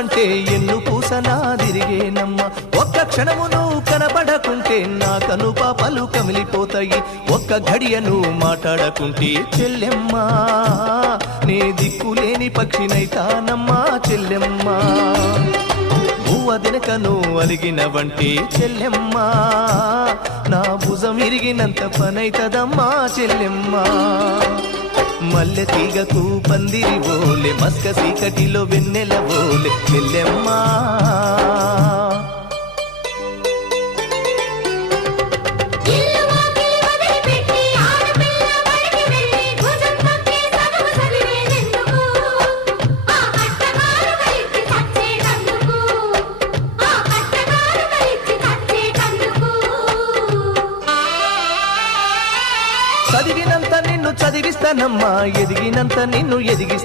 కనబడవంటే ఎన్ను పూసనా తిరిగేనమ్మ ఒక్క క్షణమును కనబడకుంటే నా కను పాపలు కమిలిపోతాయి ఒక్క గడియను మాట్లాడకుంటే చెల్లెమ్మ నే దిక్కులేని పక్షినైతానమ్మా చెల్లెమ్మ దినకను అలిగినవంటే చెల్లెమ్మ నా భుజం ఇరిగినంత పనైతదమ్మా చెల్లెమ్మ మల్లె తీగకు పందిరి ఓలే మస్క సీకటిలో వెన్నెల ఓలే చెల్లెమ్మ చదివినంత నిన్ను చదివిస్తానమ్మా ఎదిగినంత నిన్ను ఎదిగిస్తా